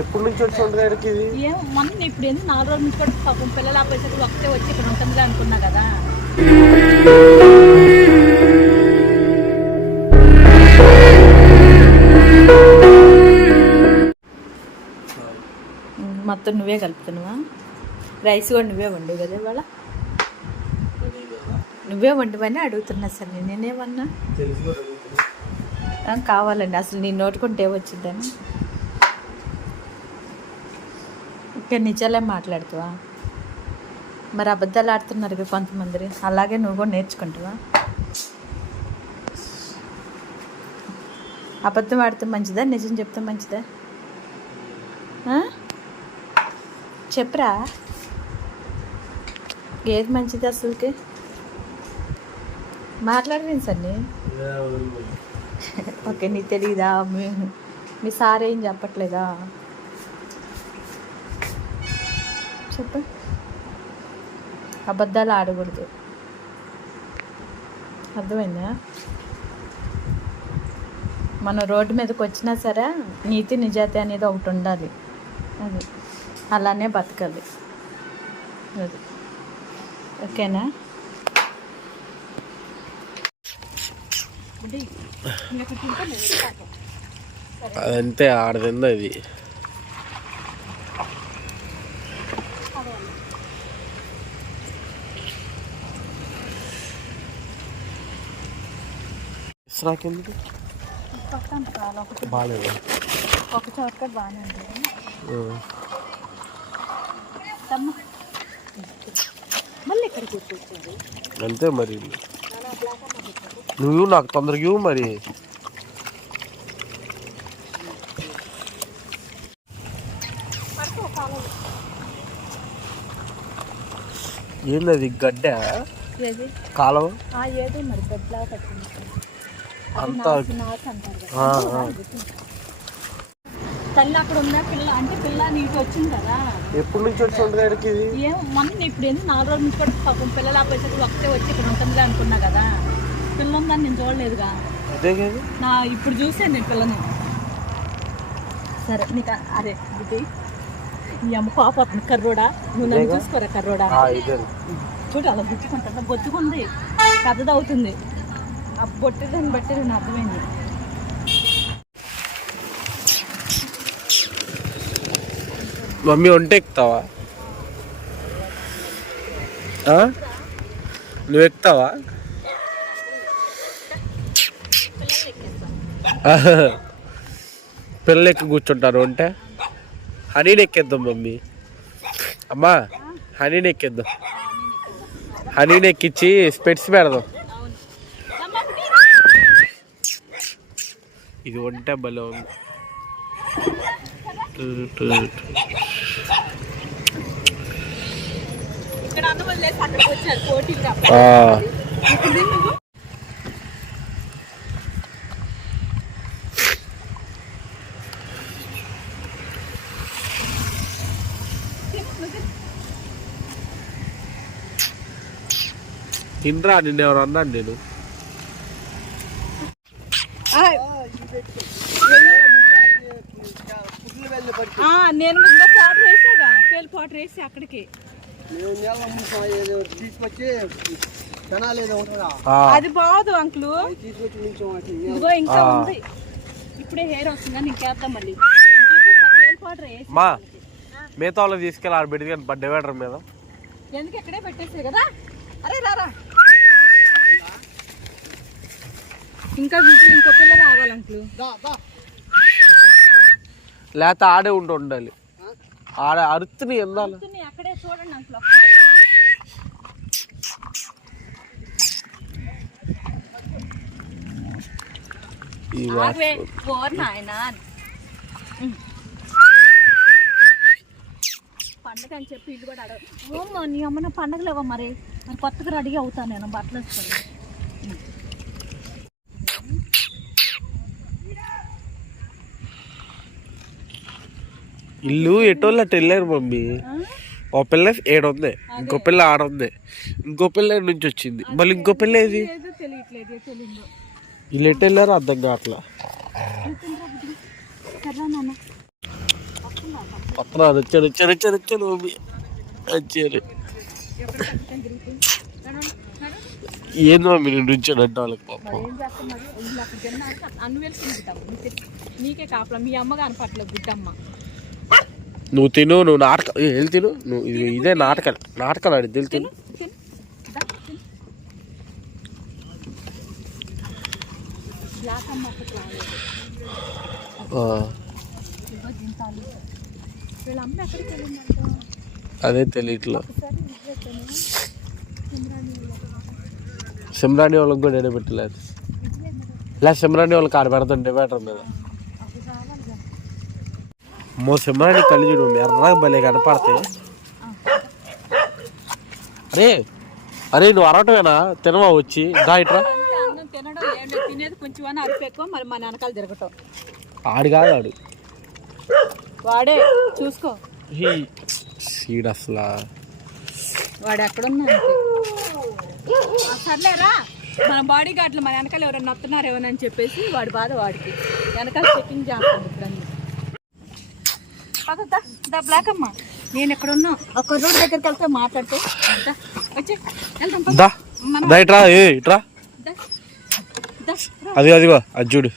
ఎప్పటి నుంచి వచ్చి ఉండగా ఇది ఏం మొన్న ఇప్పుడు ఎందుకు నాలుగు రోజుల నుంచి కూడా పాపం పిల్లలు ఆపేసరికి ఒకటే వచ్చి ఇక్కడ ఉంటుందిలే అనుకున్నా కదా. మొత్తం నువ్వే కలుపుతున్నావా? రైస్ కూడా నువ్వే వండు కదా ఇవాళ? నువ్వే వండువని అడుగుతున్నా సార్ నేను. నేనేమన్నా? కావాలండి. అసలు నీ నోటుకుంటే వచ్చిద్దని ఇక్కడ నిజాలే మాట్లాడుతావా? మరి అబద్ధాలు ఆడుతున్నారు కదా కొంతమంది. అలాగే నువ్వు కూడా నేర్చుకుంటావా? అబద్ధం ఆడితే మంచిదా? నిజం చెప్తే మంచిదా? చెప్పరా? ఏది మంచిది అసలుకి? మాట్లాడవేం సార్ నీ ఓకే నీకు తెలీదా? మీ మీ సార్ ఏం చెప్పట్లేదా? చెప్పు. అబద్ధాలు ఆడకూడదు. అర్థమైందా? మనం రోడ్డు మీదకి వచ్చినా సరే నీతి నిజాతి అనేది ఒకటి ఉండాలి. అది. అలానే బతకాలి. అది. ఓకేనా? అంతే ఆడదింది అది. ఒకటి బాగాలేదు ఒక చోట బాగానే మళ్ళీ ఇక్కడ అంతే మరి నువ్వు నాకు తొందరగా ఇవ్వు మరి ఏంది గడ్డ కాలం ఆ ఏదో మరి బెడ్లా కట్టింది అంతా. తల్లి అక్కడ ఉందా? పిల్ల అంటే పిల్ల నీకు వచ్చింది కదా. ఎప్పటి నుంచి వచ్చి ఇది ఏం మొన్న ఇప్పుడు నాలుగు రోజుల నుంచి కూడా పాపం పిల్లలు ఆపేసరికి ఒకటే వచ్చి ఇక్కడ ఉంటుందిలే అనుకున్నా కదా. పిల్ల ఉందని నేను చూడలేదుగా. అదే కదా. నా ఇప్పుడు చూసాను నేను పిల్లని. సరే నీకు అరే ఇది. ఈ అమ్మ పాప కర్రోడా? నువ్వు నన్ను? చూసుకోరా కర్రోడా? చూడు అలా గుచ్చుకుంటా బొత్తుకుంది. పెద్దది అవుతుంది ఆ బొట్టి దాన్ని బట్టి నేను అర్థమైంది. మమ్మీ ఒంటే ఎక్కుతావా? నువ్వు ఎక్కుతావా? పిల్లలు ఎక్కి కూర్చుంటారు అంటే హనీని ఎక్కేద్దాం మమ్మీ. అమ్మా హనీని ఎక్కేద్దాం. హనీని ఎక్కించి స్పెట్స్ పెడదాం ఇది ఒంటే భలే ఉంది టు, టు, టు. ఇక్కడ అన్న వదిలేసి అక్కడికి వచ్చారు పోటీకి రా ఆ, ఇప్పుడు నువ్వు తినరా నిన్న ఎవరు అన్నాను నేను ఆ, నేను పౌడర్ వేసాగా పేలు పౌడర్ వేసి అక్కడికి. తీసుకొచ్చి జనాలు ఏదో ఉంటుందా ఆ, అది బాగోదు అంకులు. తీసుకొచ్చి ఇదిగో ఇంకా. ఉంది. ఇప్పుడే హెయిర్ వస్తుందా ఇంకేద్దాం మళ్ళీ. నేను చూపిస్తా, పేలు పౌడర్ వేసి మా మిగతా వాళ్ళు తీసుకెళ్ళి ఆడ పెట్టి బర్త్డే వేడర్ మీద. ఎందుకు ఇక్కడే పెట్టేసాయి కదా? అరే రారా ఇంకా ఇంకో పిల్ల రావాలి అంకులు. లేకపోతే ఆడే ఉంటూ ఉండాలి. ఆడ అరుతుని ఎందాలి. పండగ అని చెప్పి ఇల్లు కూడా అడగ నీ అమ్మ పండగ లేవా మరి? మరి కొత్తగా రెడీ అవుతాను నేను బట్టలు వేసుకొని. ఇల్లు ఎటోళ్ళు అటు వెళ్ళారు మమ్మీ ఓ పిల్ల ఏడు ఉంది ఇంకో పిల్ల ఆడ ఉంది ఇంకో పిల్ల నుంచి వచ్చింది? మళ్ళీ ఇంకో పిల్ల ఏది? వీళ్ళు ఎటు వెళ్ళారో అర్థం కావట్లా. వస్తున్నాను వచ్చాను వచ్చాను వచ్చాను వచ్చాను మమ్మీ. ఏంది నేను నుంచాను అంటే వాళ్ళకి పాపం. మరి నీకే కాపలా. మీ అమ్మ కనపట్లేదు బిడ్డమ్మ నువ్వు తిను నువ్వు నాటకం వెళ్ళి తిను? నువ్వు ఇదే నాటకాలు నాటకాలు ఆడి వెళ్ళి తిను? అదే తెలియట్లా. సిమ్రాణి వాళ్ళకి కూడా ఎడబెట్టలేదు లే సిమ్రాణి వాళ్ళకి ఆడ పెడుతుంటే బెటర్ మీద. మో సిమ్రాని కళ్ళు చూడు ఎర్రగా భలే కనపడితే. అరే అరే నువ్వు అరవటమేనా? తినవా వచ్చి? దా ఇట్రా. అంటే అన్నం తినడం ఏం లేదు. తినేది కొంచెం అరిపెక్కువ మరి మా వెనకాల తిరగటం. ఆడు కాదు ఆడు. వాడే చూసుకో. సీడ్ అసలు. వాడు ఎక్కడున్నా. ఆ, సర్లేరా మన బాడీ గార్డ్లు మన వెనకాల ఎవరైనా వస్తున్నారేమోనని చెప్పేసి వాడి బాధ వాడికి. వెనకాల చెకింగ్ చేస్తాను ఇప్పుడు దా, బ్లాక్ అమ్మ నేను ఎక్కడ ఉన్నా ఒక రోడ్ దగ్గరికి వెళ్తే మాట్లాడితే వచ్చే వెళ్దాం. దా ఇట్రా ఇట్రా. అది అదిగో అది చూడు